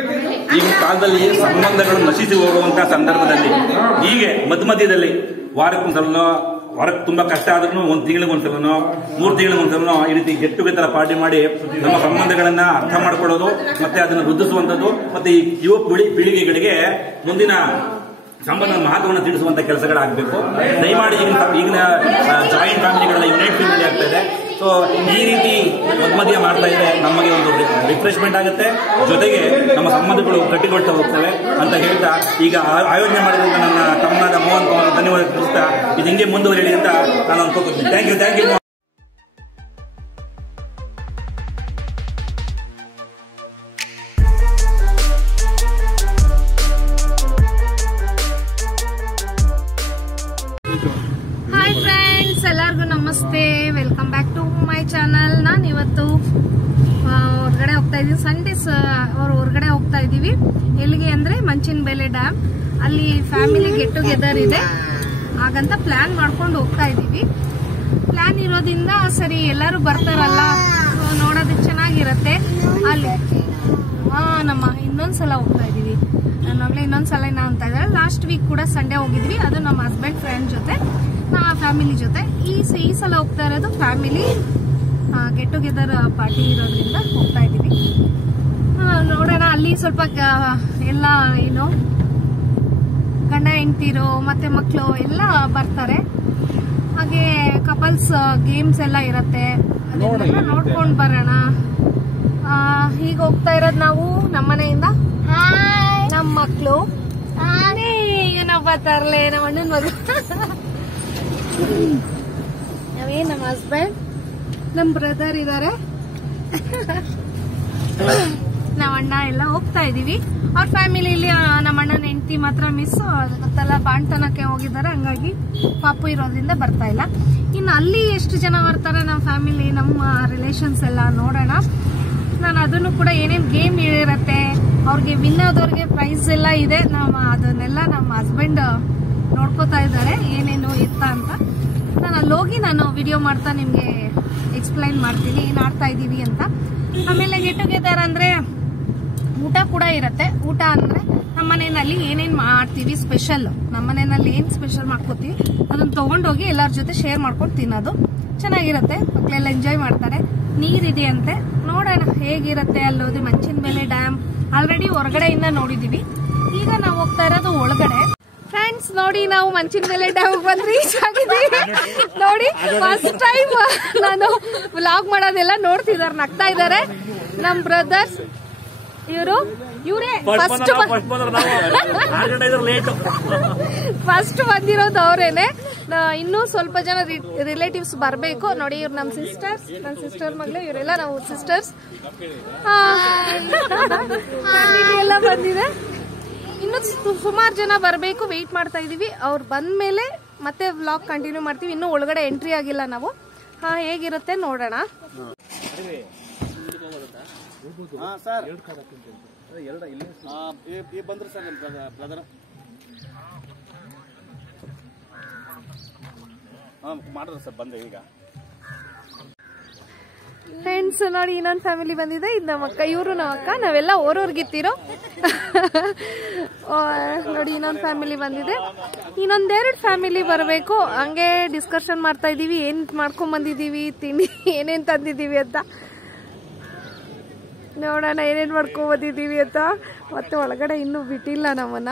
ಈಗಿನ ಕಾಲದಲ್ಲಿ ಸಂಬಂಧಗಳು ನಶಿಸಿ ಹೋಗುವಂತಹ ಸಂದರ್ಭದಲ್ಲಿ ಹೀಗೆ ಮಧ್ಯದಲ್ಲಿ ವಾರಕ್ಕೊಂದ್ಸಲನೋ, ವಾರಕ್ಕೆ ತುಂಬಾ ಕಷ್ಟ ಆದ್ರೂ ಒಂದು ತಿಂಗಳಿಗೊಂದ್ಸಲನೋ 3 ತಿಂಗಳಿಗೊಂದ್ಸಲನೋ ಈ ರೀತಿ ಗೆಟ್ ಟುಗೆದರ್ ಪಾರ್ಟಿ ಮಾಡಿ ನಮ್ಮ ಸಂಬಂಧಗಳನ್ನ ಅರ್ಥ ಮಾಡ್ಕೊಳ್ಳೋದು, ಮತ್ತೆ ಅದನ್ನು ವೃದ್ಧಿಸುವಂತದ್ದು, ಮತ್ತೆ ಈ ಯುವ ಪೀಳಿಗೆಗಳಿಗೆ ಮುಂದಿನ ಸಂಬಂಧದ ಮಹತ್ವವನ್ನು ತಿಳಿಸುವಂತ ಕೆಲಸಗಳಾಗಬೇಕು. ದಯಮಾಡಿ ಈಗಿನ ಜಾಯಿಂಟ್ ಫ್ಯಾಮಿಲಿಗಳೆಲ್ಲ ಯುನೈಟ್ ಫ್ಯಾಮಿಲಿ ಆಗ್ತಾ ಇದೆ. ಸೊ ಈ ರೀತಿ ಮಧ್ಯ ಮಾಡ್ತಾ ಇದ್ರೆ ನಮಗೆ ಒಂದು ರಿಫ್ರೆಶ್ಮೆಂಟ್ ಆಗುತ್ತೆ, ಜೊತೆಗೆ ನಮ್ಮ ಸಂಬಂಧಗಳು ಗಟ್ಟಿಗೊಳ್ತಾ ಹೋಗ್ತವೆ ಅಂತ ಹೇಳ್ತಾ ಈಗ ಆಯೋಜನೆ ಮಾಡಿದಂತ ನನ್ನ ತಮ್ಮನಾದ ಮೋಹನ್ ಕುಮಾರ್ ಧನ್ಯವಾದ ತಿಳಿಸ್ತಾ ಇದು ಹಿಂಗೆ ಮುಂದುವರಿಯಲಿ ಅಂತ ನಾನು ಅನ್ಕೋತೀನಿ. Thank you. ಹಾಯ್ ಫ್ರೆಂಡ್ಸ್, ಎಲ್ಲರಿಗೂ ನಮಸ್ತೆ. Welcome back to my channel. ನಾನು ಇವತ್ತು ಹೊರಗಡೆ ಹೋಗ್ತಾ ಇದೀವಿ. ಸಂಡೇಸ್ ಹೊರಗಡೆ ಹೋಗ್ತಾ ಇದೀವಿ. ಎಲ್ಲಿಗೆ ಅಂದ್ರೆ ಮಂಚಿನಬೆಲೆ ಡ್ಯಾಮ್. ಅಲ್ಲಿ ಫ್ಯಾಮಿಲಿ ಗೆಟ್ ಟುಗೆದರ್ ಇದೆ, ಹಾಗಂತ ಪ್ಲಾನ್ ಮಾಡ್ಕೊಂಡು ಹೋಗ್ತಾ ಇದೀವಿ. ಪ್ಲಾನ್ ಇರೋದ್ರಿಂದ ಸರಿ ಎಲ್ಲರೂ ಬರ್ತಾರಲ್ಲ, ನೋಡೋದಕ್ಕೆ ಚೆನ್ನಾಗಿರತ್ತೆ. ಅಲ್ಲಿ ನಮ್ಮ ಇನ್ನೊಂದ್ಸಲ ಹೋಗ್ತಾ ಇದೀವಿ. ನನ್ನ ಮಗಳು ಇನ್ನೊಂದ್ಸಲ ಅಂತ ಇದ್ದಾರೆ. ಲಾಸ್ಟ್ ವೀಕ್ ಕೂಡ ಸಂಡೇ ಹೋಗಿದ್ವಿ, ಅದು ನಮ್ಮ ಹಸ್ಬೆಂಡ್ ಫ್ರೆಂಡ್ ಜೊತೆ, ನಮ್ಮ ಫ್ಯಾಮಿಲಿ ಜೊತೆ. ಈ ಸಲ ಹೋಗ್ತಾ ಇರೋದು ಫ್ಯಾಮಿಲಿ ಗೆಟ್ ಟುಗೆದರ್ ಪಾರ್ಟಿ ಇರೋದ್ರಿಂದ ಹೋಗ್ತಾ ಇದೀವಿ. ನೋಡೋಣ, ಅಲ್ಲಿ ಸ್ವಲ್ಪ ಎಲ್ಲ ಏನು ಗಂಡ ಹೆಂಡ್ತಿರು ಮತ್ತೆ ಮಕ್ಕಳು ಎಲ್ಲ ಬರ್ತಾರೆ. ಹಾಗೆ ಕಪಲ್ಸ್ ಗೇಮ್ಸ್ ಎಲ್ಲ ಇರತ್ತೆ, ಅದನ್ನೆಲ್ಲ ನೋಡ್ಕೊಂಡು ಬರೋಣ. ಈಗ ಹೋಗ್ತಾ ಇರೋದು ನಾವು ನಮ್ಮನೆಯಿಂದ. ನಮ್ಮ ಮಕ್ಕಳು ಏನಪ್ಪ ತರ್ಲೆ, ನಮ್ಮ ಅಣ್ಣನ ಮಗ, ನಮ್ಮ ಹಸ್ಬೆಂಡ್, ನಮ್ಮ ಬ್ರದರ್ ಇದಾರೆ, ನಮ್ಮ ಅಣ್ಣ ಎಲ್ಲ ಹೋಗ್ತಾ ಇದೀವಿ. ಅವ್ರ ಫ್ಯಾಮಿಲಿಯಲ್ಲಿ ನಮ್ಮ ಅಣ್ಣನ ಹೆಂಡತಿ ಮಾತ್ರ ಮಿಸ್, ಗೊತ್ತಲ್ಲ, ಬಾಣ್ತನಕ್ಕೆ ಹೋಗಿದ್ದಾರೆ, ಹಂಗಾಗಿ ಪಾಪು ಇರೋದ್ರಿಂದ ಬರ್ತಾ ಇಲ್ಲ. ಇನ್ನು ಅಲ್ಲಿ ಎಷ್ಟು ಜನ ಬರ್ತಾರೆ ನಮ್ಮ ಫ್ಯಾಮಿಲಿ, ನಮ್ಮ ರಿಲೇಷನ್ಸ್ ಎಲ್ಲ ನೋಡೋಣ. ನಾನು ಅದನ್ನು ಕೂಡ ಏನೇನು ಗೇಮ್ ಇರುತ್ತೆ, ಅವ್ರಿಗೆ ವಿನ್ ಆದವ್ರಿಗೆ ಪ್ರೈಸ್ ಎಲ್ಲ ಇದೆ, ಅದನ್ನೆಲ್ಲ ನಮ್ಮ ಹಸ್ಬೆಂಡ್ ನೋಡ್ಕೋತಾ ಇದ್ದಾರೆ ಏನೇನು ಇತ್ತ ಅಂತ. ನಾನು ಅಲ್ಲಿ ಹೋಗಿ ವಿಡಿಯೋ ಮಾಡ್ತಾ ನಿಮ್ಗೆ ಎಕ್ಸ್ಪ್ಲೈನ್ ಮಾಡ್ತೀನಿ ಏನ್ ಆಡ್ತಾ ಇದೀವಿ ಅಂತ. ಆಮೇಲೆ ಗೆಟ್ ಟುಗೆದರ್ ಅಂದ್ರೆ ಊಟ ಕೂಡ ಇರತ್ತೆ. ಊಟ ಅಂದ್ರೆ ನಮ್ಮ ಮನೆಯಲ್ಲಿ ಏನೇನ್ ಮಾಡ್ತೀವಿ ಸ್ಪೆಷಲ್, ನಮ್ಮ ಮನೆಯಲ್ಲಿ ಏನ್ ಸ್ಪೆಷಲ್ ಮಾಡ್ಕೋತೀವಿ ಅದನ್ನ ತಗೊಂಡೋಗಿ ಎಲ್ಲರ ಜೊತೆ ಶೇರ್ ಮಾಡ್ಕೊಂಡು ತಿನ್ನೋದು ಚೆನ್ನಾಗಿರತ್ತೆ. ಮಕ್ಕಳೆಲ್ಲ ಎಂಜಾಯ್ ಮಾಡ್ತಾರೆ. ನೀರಿದೆಯಂತೆ, ನೋಡೋಣ ಹೇಗಿರತ್ತೆ. ಅಲ್ಲೋದು ಮಂಚಿನಬೆಲೆ ಡ್ಯಾಮ್ ಆಲ್ರೆಡಿ ಹೊರಗಡೆಯಿಂದ ನೋಡಿದೀವಿ. ಈಗ ನಾವು ಹೋಗ್ತಾ ಇರೋದು ಒಳಗಡೆ. ಫ್ರೆಂಡ್ಸ್ ನೋಡಿ, ನಾವು ಮಂಚಿನಬೆಲೆ ಡ್ಯಾಮ್ ಬಂದು ರೀಚ್ ಆಗಿದ್ದೀವಿ. ನೋಡಿ, ಫಸ್ಟ್ ಟೈಮ್ ನಾನು ವ್ಲಾಗ್ ಮಾಡೋದೆಲ್ಲ ನೋಡ್ತಿದ್ದಾರೆ, ನಗ್ತಾ ಇದ್ದಾರೆ ನಮ್ ಬ್ರದರ್ಸ್. ಇವರೇ ಫಸ್ಟ್ ಬಂದಿರೋದು ಅವರೇನೆ. ಇನ್ನೂ ಸ್ವಲ್ಪ ಜನ ರಿಲೇಟಿವ್ಸ್ ಬರ್ಬೇಕು. ನೋಡಿ, ಇವ್ರು ನಮ್ ಸಿಸ್ಟರ್ಸ್, ನನ್ನ ಸಿಸ್ಟರ್ ಮಗಳು, ಇವರೆಲ್ಲ ನಾವು ಸಿಸ್ಟರ್ಸ್ ಎಲ್ಲ ಬಂದಿದೆ. ಇನ್ನು ಸುಮಾರು ಜನ ಬರಬೇಕು, ವೆಯ್ಟ್ ಮಾಡ್ತಾ ಇದೀವಿ. ಅವ್ರು ಬಂದ್ಮೇಲೆ ಮತ್ತೆ ವ್ಲಾಗ್ ಕಂಟಿನ್ಯೂ ಮಾಡ್ತೀವಿ. ಇನ್ನೂ ಒಳಗಡೆ ಎಂಟ್ರಿ ಆಗಿಲ್ಲ ನಾವು. ಹೇಗಿರುತ್ತೆ ನೋಡೋಣ. ಫ್ರೆಂಡ್ಸ್ ನೋಡಿ, ಇನ್ನೊಂದು ಫ್ಯಾಮಿಲಿ ಬಂದಿದೆ. ಇದು ನಮ್ಮ ಅಕ್ಕ, ಇವರು ನಮ್ಮ ಅಕ್ಕ, ನಾವೆಲ್ಲ ಓರೋರ್ಗಿತ್ತಿರೋ. ನೋಡಿ, ಇನ್ನೊಂದು ಫ್ಯಾಮಿಲಿ ಬಂದಿದೆ. ಇನ್ನೊಂದೆರಡು ಫ್ಯಾಮಿಲಿ ಬರಬೇಕು. ಹಂಗೆ ಡಿಸ್ಕಷನ್ ಮಾಡ್ತಾ ಇದೀವಿ, ಏನ್ ಮಾಡ್ಕೊಂಡ್ ಬಂದಿದೀವಿ, ತಿಂಡಿ ಏನೇನ್ ತಂದಿದೀವಿ ಅಂತ. ನೋಡೋಣ ಏನೇನ್ ಮಾಡ್ಕೊಂಡ್ ಬಂದಿದೀವಿ ಅಂತ. ಮತ್ತೆ ಒಳಗಡೆ ಇನ್ನೂ ಬಿಟ್ಟಿಲ್ಲ ನಮ್ಮನ್ನ.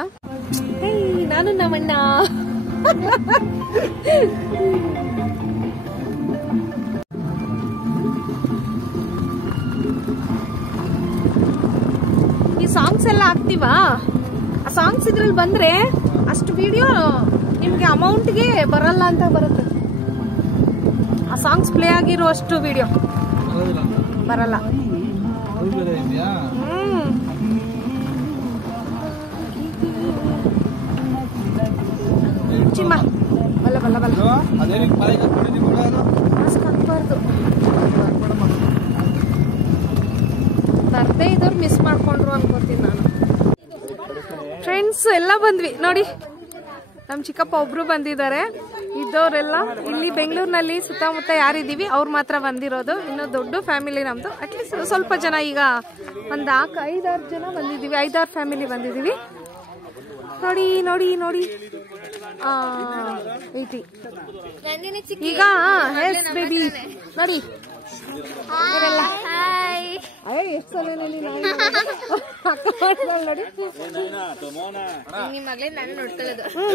ನಾನು ನಮ್ಮಣ್ಣ ಈ ಸಾಂಗ್ಸ್ ಎಲ್ಲ ಹಾಕ್ತಿವಾ. ಆ ಸಾಂಗ್ಸ್ ಇದ್ರಲ್ಲಿ ಬಂದ್ರೆ ಅಷ್ಟು ವಿಡಿಯೋ ನಿಮ್ಗೆ ಅಮೌಂಟ್ಗೆ ಬರಲ್ಲ ಅಂತ ಬರುತ್ತೆ. ಆ ಸಾಂಗ್ಸ್ ಪ್ಲೇ ಆಗಿರೋ ಅಷ್ಟು ವಿಡಿಯೋ ಬರಲ್ಲ. ಚಿಮ್ಮ ಬಲ್ಲ ಬಲ್ಲ ಬಲ್ಲ ಹಾಕ್ಬಾರ್ದು. ಬರ್ದೇ ಇದ್ದವ್ರು ಮಿಸ್ ಮಾಡ್ಕೊಂಡ್ರು ಅನ್ಕೋತೀನಿ ನಾನು. ಫ್ರೆಂಡ್ಸ್ ಎಲ್ಲ ಬಂದ್ವಿ ನೋಡಿ. ನಮ್ ಚಿಕ್ಕಪ್ಪ ಒಬ್ರು ಬಂದಿದ್ದಾರೆ. ಇದ್ದವರೆಲ್ಲ ಇಲ್ಲಿ ಬೆಂಗಳೂರಿನಲ್ಲಿ ಸುತ್ತಮುತ್ತ ಯಾರಿದ್ದೀವಿ ಅವ್ರು ಮಾತ್ರ ಬಂದಿರೋದು. ಇನ್ನು ದೊಡ್ಡ ಫ್ಯಾಮಿಲಿ ನಮ್ದು. ಅಟ್ಲೀಸ್ಟ್ ಸ್ವಲ್ಪ ಜನ ಈಗ ಒಂದು 5-6 ಜನ ಬಂದಿದ್ದೀವಿ, 5-6 ಫ್ಯಾಮಿಲಿ ಬಂದಿದ್ದೀವಿ. ನೋಡಿ ನೋಡಿ ನೋಡಿ ಐತಿ ಈಗ ಬೇಬಿ ನೋಡಿ ಎಷ್ಟು ಸಲ ನೋಡಿ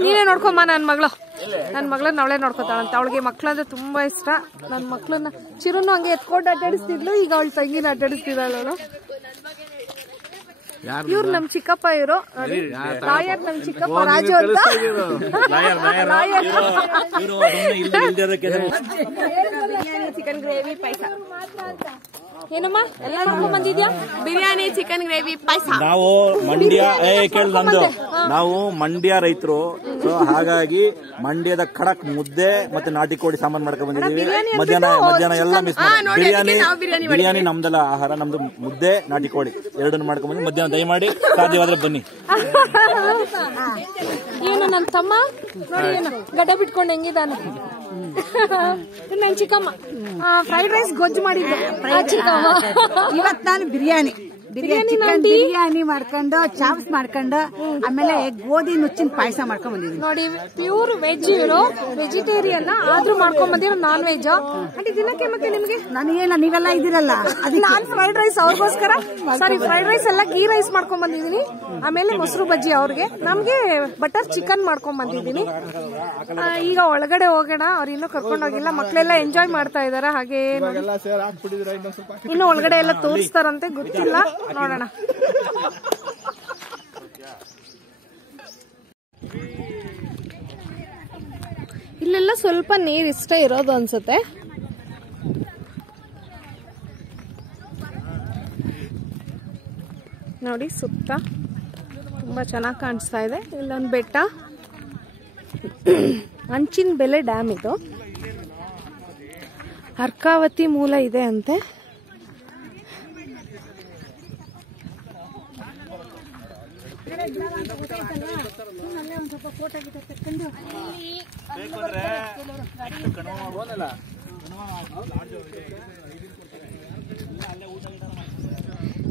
ನೀನೇ ನೋಡ್ಕೊಮ್ಮ. ನನ್ನ ಮಗಳನ್ನ ಅವಳೇ ನೋಡ್ಕೊತಾಳಂತ. ಅವಳಿಗೆ ಮಕ್ಳಂದ್ರೆ ತುಂಬಾ ಇಷ್ಟ. ನನ್ನ ಮಕ್ಳನ್ನ ಚಿರುನು ಹಂಗೆ ಎತ್ಕೊಂಡು ಅಡ್ಡಾಡಿಸ್ತಿದ್ಲು, ಈಗ ಅವಳ ತಂಗಿನ ಅಡ್ಡಾಡಿಸ್ತಿದ್ದಾಳ ಅವಳು. ಇವ್ರು ನಮ್ ಚಿಕ್ಕಪ್ಪ, ಇವರು ಲಾಯರ್. ನಮ್ ಚಿಕ್ಕಪ್ಪ ರಾಜು ಅಂತ. ಚಿಕನ್ ಗ್ರೇವಿ ಪಾಯಸ ಏನಮ್ಮ ಎಲ್ಲ ನೋಡ್ಕೊಂಡ್ ಬಂದಿದ್ಯಾ? ಬಿರಿಯಾನಿ, ಚಿಕನ್ ಗ್ರೇವಿ, ಪಾಯಸ. ನಾವು ಮಂಡ್ಯ ನಾವು ಮಂಡ್ಯ ರೈತರು, ಸೊ ಹಾಗಾಗಿ ಮಂಡ್ಯದ ಖಡಕ್ ಮುದ್ದೆ ಮತ್ತೆ ನಾಟಿ ಕೋಳಿ ಸಾಂಬಾರ್ ಮಾಡ್ಕೊಂಡ್ ಬಂದಿದ್ದೀವಿ. ಮಧ್ಯಾಹ್ನ ಎಲ್ಲ ಮಿಸ್ ಮಾಡಿ ಬಿರಿಯಾನಿ ನಮ್ದಲ್ಲ ಆಹಾರ, ನಮ್ದು ಮುದ್ದೆ ನಾಟಿ ಕೋಳಿ ಎರಡನ್ನು ಮಾಡ್ಕೊಂಡ್ ಬಂದು ಮಧ್ಯಾಹ್ನ ದಯಮಾಡಿ ಸಾಧ್ಯವಾದ್ರೆ ಬನ್ನಿ. ಏನು ನನ್ನ ತಮ್ಮ ನೋಡಿ, ಏನು ಗಡ್ಡ ಬಿಟ್ಕೊಂಡು ಹೆಂಗಿದಾನೆ. ನನ್ ಚಿಕ್ಕಮ್ಮ ಫ್ರೈಡ್ ರೈಸ್ ಗೊಜ್ಜು ಮಾಡಿದ್ದೆ. ಇವತ್ತು ನಾನು ಬಿರಿಯಾನಿ ಚಿಕನ್ ಬಿರಿಯಾನಿ ಮಾಡ್ಕೊಂಡು ಚಾಪ್ಸ್ ಮಾಡ್ಕೊಂಡು ಆಮೇಲೆ ಗೋಧಿ ನುಚ್ಚಿನ ಪಾಯಸ ಮಾಡ್ಕೊಂಡ್ ಬಂದಿದ್ದೀನಿ. ನೋಡಿ ಪ್ಯೂರ್ ವೆಜ್, ಇವರು ವೆಜಿಟೇರಿಯನ್ ಆದ್ರೂ ಮಾಡ್ಕೊಂಡ್ ಬಂದಿರೋ ನಾನ್ ವೆಜ್. అంటే ದಿನಕ್ಕೆ ಮತ್ತೆ ನಿಮ್ಗೆ ನನಗೇನ ನೀವೆಲ್ಲ ಇದ್ದೀರಲ್ಲ, ನಾನ್ ಫ್ರೈಡ್ ರೈಸ್ ಅವ್ರಿಗೋಸ್ಕರ, ಸಾರಿ ಫ್ರೈಡ್ ರೈಸ್ ಎಲ್ಲ ಗೀ ರೈಸ್ ಮಾಡ್ಕೊಂಡ್ ಬಂದಿದ್ದೀನಿ. ಆಮೇಲೆ ಮೊಸರು ಬಜ್ಜಿ ಅವ್ರಿಗೆ, ನಮ್ಗೆ ಬಟರ್ ಚಿಕನ್ ಮಾಡ್ಕೊಂಡ್ ಬಂದಿದ್ದೀನಿ. ಈಗ ಒಳಗಡೆ ಹೋಗೋಣ. ಅವ್ರು ಇನ್ನೂ ಕರ್ಕೊಂಡು ಹೋಗಿಲ್ಲ, ಮಕ್ಳೆಲ್ಲ ಎಂಜಾಯ್ ಮಾಡ್ತಾ ಇದಾರೆ. ಹಾಗೆ ಇನ್ನು ಒಳಗಡೆ ಎಲ್ಲ ತೋರಿಸ್ತಾರಂತೆ, ಗೊತ್ತಿಲ್ಲ, ನೋಡೋಣ. ಇಲ್ಲೆಲ್ಲ ಸ್ವಲ್ಪ ನೀರ್ ಇಷ್ಟ ಇರೋದು ಅನ್ಸುತ್ತೆ. ನೋಡಿ ಸುತ್ತ ತುಂಬಾ ಚೆನ್ನಾಗಿ ಕಾಣಿಸ್ತಾ ಇದೆ. ಇಲ್ಲೊಂದು ಬೆಟ್ಟ, ಅಂಚಿನ ಬೆಲೆ ಡ್ಯಾಮ್ ಇದು. ಅರ್ಕಾವತಿ ಮೂಲ ಇದೆ ಅಂತೆ.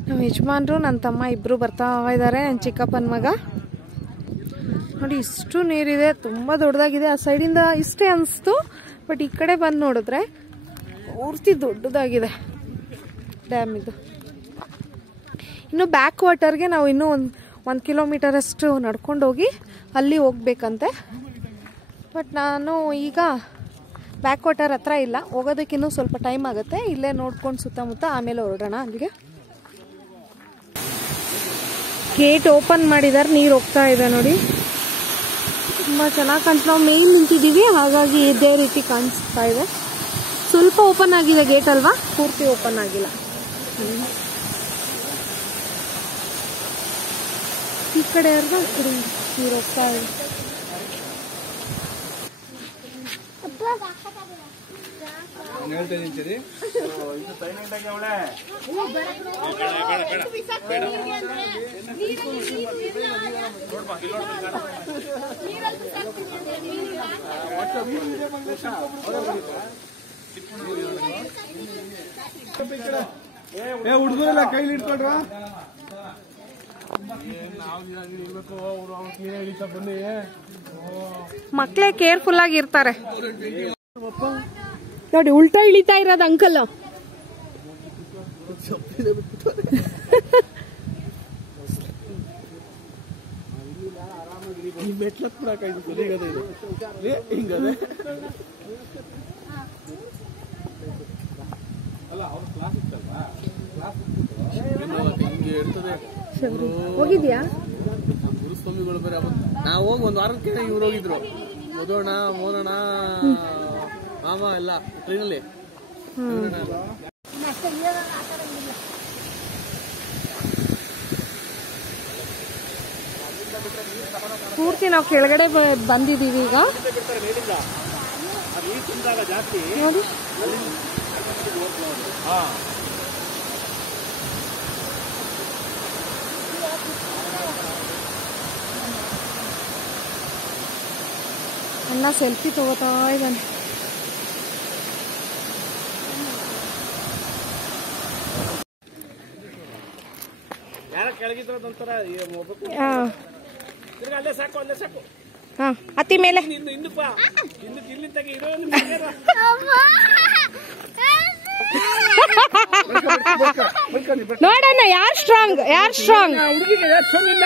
ನಮ್ಮ ಯಜಮಾನ್ರು ನನ್ನ ತಮ್ಮ ಇಬ್ರು ಬರ್ತಾ ಇದ್ದಾರೆ. ನನ್ನ ಚಿಕ್ಕಪ್ಪನ ಮಗ ನೋಡಿ, ಇಷ್ಟು ನೀರಿದೆ, ತುಂಬಾ ದೊಡ್ಡದಾಗಿದೆ. ಆ ಸೈಡಿಂದ ಇಷ್ಟೇ ಅನಿಸ್ತು, ಬಟ್ ಈ ಕಡೆ ಬಂದು ನೋಡಿದ್ರೆ ಪೂರ್ತಿ ದೊಡ್ಡದಾಗಿದೆ ಡ್ಯಾಮ್ ಇದು. ಇನ್ನು ಬ್ಯಾಕ್ ವಾಟರ್ಗೆ ನಾವು ಇನ್ನೂ ಒಂದು ಕಿಲೋಮೀಟರ್ ಅಷ್ಟು ನಡ್ಕೊಂಡು ಹೋಗಿ ಅಲ್ಲಿ ಹೋಗ್ಬೇಕಂತೆ. ಬಟ್ ನಾನು ಈಗ ಬ್ಯಾಕ್ ವಾಟರ್ ಹತ್ರ ಇಲ್ಲ, ಹೋಗೋದಕ್ಕಿನ್ನೂ ಸ್ವಲ್ಪ ಟೈಮ್ ಆಗುತ್ತೆ. ಇಲ್ಲೇ ನೋಡ್ಕೊಂಡು ಸುತ್ತಮುತ್ತ ಆಮೇಲೆ ಹೊರಡೋಣ ಅಲ್ಲಿಗೆ. ಗೇಟ್ ಓಪನ್ ಮಾಡಿದ್ದಾರೆ, ನೀರು ಹೋಗ್ತಾ ಇದೆ ನೋಡಿ, ತುಂಬ ಚೆನ್ನಾಗಿ ಕಾಣಿಸ್ತಾ. ನಾವು ಮೇಲ್ ನಿಂತಿದ್ದೀವಿ, ಹಾಗಾಗಿ ಇದೇ ರೀತಿ ಕಾಣಿಸ್ತಾ ಇದೆ. ಸ್ವಲ್ಪ ಓಪನ್ ಆಗಿದೆ ಗೇಟ್ ಅಲ್ವಾ, ಪೂರ್ತಿ ಓಪನ್ ಆಗಿಲ್ಲ. ಈ ಕಡೆ ನೀರು ಹೋಗ್ತಾ ಇದೆ. ಹುಡುಗರೆಲ್ಲ ಕೈಲಿ ಇಟ್ಕೊಳ್ರ. ಮಕ್ಕಳೇ ಕೇರ್ಫುಲ್ ಆಗಿ ಇರ್ತಾರೆ ನೋಡಿ. ಉಲ್ಟಾ ಇಳಿತಾ ಇರೋದು ಅಂಕಲ್. ಹೋಗಿದ್ಯಾ? ಗುರುಸ್ವಾಮಿಗಳು ಬೇರೆ ನಾವು ಹೋಗಿ ಒಂದು ವಾರಕ್ಕೆ ಇವ್ರು ಹೋಗಿದ್ರು. ಓದೋಣ ಮೋನೋಣ ಮಾಮ ಎಲ್ಲ ಟ್ರೈನಲ್ಲಿ. ಪೂರ್ತಿ ನಾವು ಕೆಳಗಡೆ ಬಂದಿದ್ದೀವಿ ಈಗ ನೋಡಿ. ಅಣ್ಣ ಸೆಲ್ಫಿ ತಗೋತಾ ಇದ್ದಾನೆ. ಕೆಳಗಿದ್ರದೊಂಥರ ಅಲ್ಲೇ ಸಾಕು ಅಲ್ಲೇ ಸಾಕು. ಅತಿ ಮೇಲೆ ಇನ್ನಪ್ಪ ಇಲ್ಲಿ ತೆಗಿ ಇರೋ ನೋಡೋಣ ಯಾರು ಸ್ಟ್ರಾಂಗ್ ಹುಡುಗಿಗೆ ಇಲ್ಲ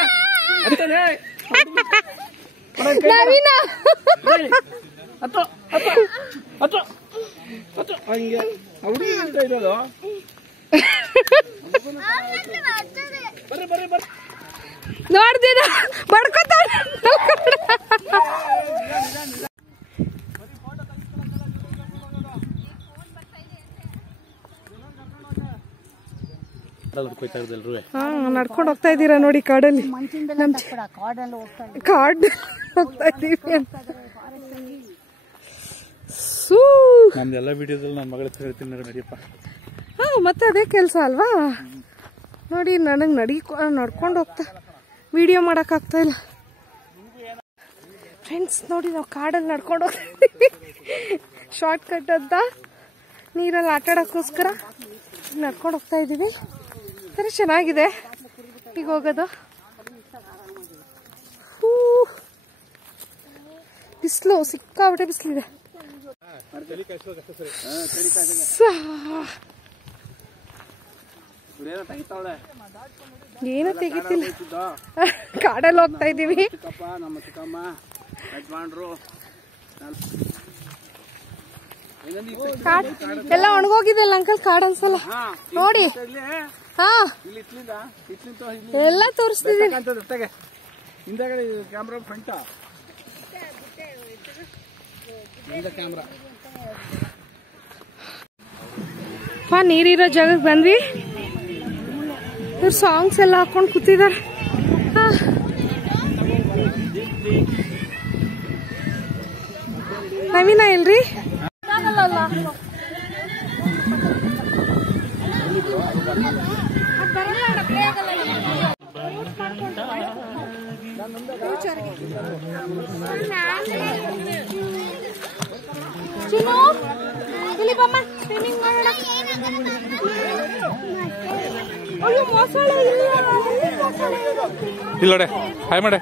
ಅಂತಾನೆ ನವೀನ ಹಂಗೆ ಹುಡುಗಿ ಅಂತ ಇರೋದು. ಬರ್ರಿ ನೋಡ್ದಿನ ಬಡ್ಕೋತ ನಡ್ಕೊಂಡು ಹೋಗ್ತಾ ಇದ್ದೀರಾ ನೋಡಿ ಕಾಡಲ್ಲಿ. ಕಾಡ್ ಹೋಗ್ತಾ ಇದ್ದೀವಿ ನಮ್ದೆಲ್ಲ ವಿಡಿಯೋದಲ್ಲಿ ನನ್ನ ಮಗಳ ಹೇಳ್ತೀನಿ ನಡಿಯಪ್ಪ. ಮತ್ತೆ ಅದೇ ಕೆಲಸ ಅಲ್ವಾ ನೋಡಿ. ನನಗೆ ನಡ್ಕೊಂಡು ಹೋಗ್ತಾ ವಿಡಿಯೋ ಮಾಡೋಕ್ಕಾಗ್ತಾ ಇಲ್ಲ ಫ್ರೆಂಡ್ಸ್. ನೋಡಿ ನಾವು ಕಾಡಲ್ಲಿ ನಡ್ಕೊಂಡು ಹೋಗ್ತೀವಿ. ಶಾರ್ಟ್ ಕಟ್ ಅಂತ ನೀರಲ್ಲಿ ಆಟ ಆಡೋಕ್ಕೋಸ್ಕರ ನಡ್ಕೊಂಡು ಹೋಗ್ತಾ ಇದ್ದೀವಿ. ಸರಿ ಚೆನ್ನಾಗಿದೆ ಈಗ ಹೋಗೋದು. ಬಿಸಿಲು ಸಿಕ್ಕಾಬಿಟ್ಟೆ ಬಿಸಿಲಿದೆ. ಏನು ತೆಗಿತಿಲ್ಲ. ಕಾಡಲ್ಲಿ ಹೋಗ್ತಾ ಇದ್ದೀವಿ. ಎಲ್ಲ ಒಣಗೋಗಿದೆಲ್ಲ ಅಂಕಲ್ ಕಾಡ್ ಅನ್ಸಲ್ಲ ನೋಡಿ. ಎಲ್ಲ ತೋರಿಸ್ತಿದ್ದೀನಿ. ಹಿಂದಗಡೆ ಕ್ಯಾಮ್ರಾ ಫ್ರಂಟ್ ಕ್ಯಾಮ್ರಾ ನೀರಿರೋ ಜಾಗಕ್ಕೆ ಬಂದ್ವಿ. ಇವ್ರು ಸಾಂಗ್ಸ್ ಎಲ್ಲ ಹಾಕೊಂಡು ಕೂತಿದ್ದಾರೆ. ನವೀನ ಇಲ್ರಿ ಚಿನ್ನು ಇಲ್ಲಿ ಬಮ್ಮ ಸ್ವಿಮ್ಮಿಂಗ್ ಮಾಡೋಣ. ಅಯ್ಯೋ ಮೊಸಳೆ ಇಲ್ಲೋಡೆ ಹಾಯ್ ಮಾಡೆ.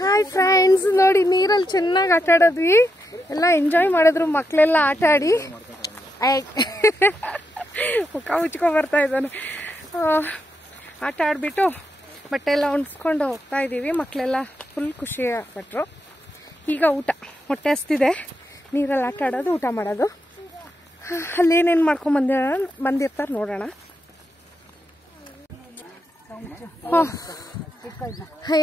ಹಾಯ್ ಫ್ರೆಂಡ್ಸ್ ನೋಡಿ ನೀರಲ್ಲಿ ಚೆನ್ನಾಗಿ ಆಟ ಆಡೋದ್ವಿ. ಎಲ್ಲ ಎಂಜಾಯ್ ಮಾಡಿದ್ರು ಮಕ್ಕಳೆಲ್ಲ ಆಟ ಆಡಿ. ಮುಖ ಮುಚ್ಕೊ ಬರ್ತಾ ಇದ್ದಾನೆ. ಆಟ ಆಡ್ಬಿಟ್ಟು ಬಟ್ಟೆ ಎಲ್ಲ ಒಣಸ್ಕೊಂಡು ಹೋಗ್ತಾ ಇದ್ದೀವಿ. ಮಕ್ಕಳೆಲ್ಲ ಫುಲ್ ಖುಷಿ ಪಟ್ರು. ಈಗ ಊಟ ಹೊಟ್ಟೆ ಹಸ್ತಿದೆ. ನೀರಲ್ಲಿ ಆಟ ಆಡೋದು ಊಟ ಮಾಡೋದು. ಅಲ್ಲೇನೇನು ಮಾಡ್ಕೊಂಡ್ ಬಂದಿರ್ತಾರೆ ನೋಡೋಣ.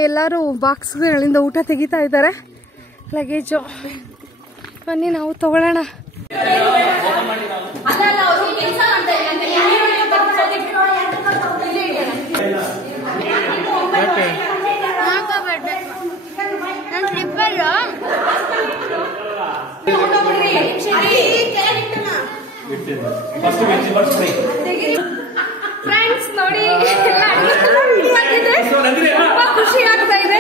ಎಲ್ಲರೂ ಬಾಕ್ಸ್ಗಳಿಂದ ಊಟ ತೆಗಿತಾ ಇದ್ದಾರೆ. ಲಗೇಜು ಬನ್ನಿ ನಾವು ತಗೊಳ್ಳೋಣ. ಫ್ರೆಂಡ್ಸ್ ನೋಡಿ ತುಂಬಾ ಖುಷಿ ಆಗ್ತಾ ಇದೆ.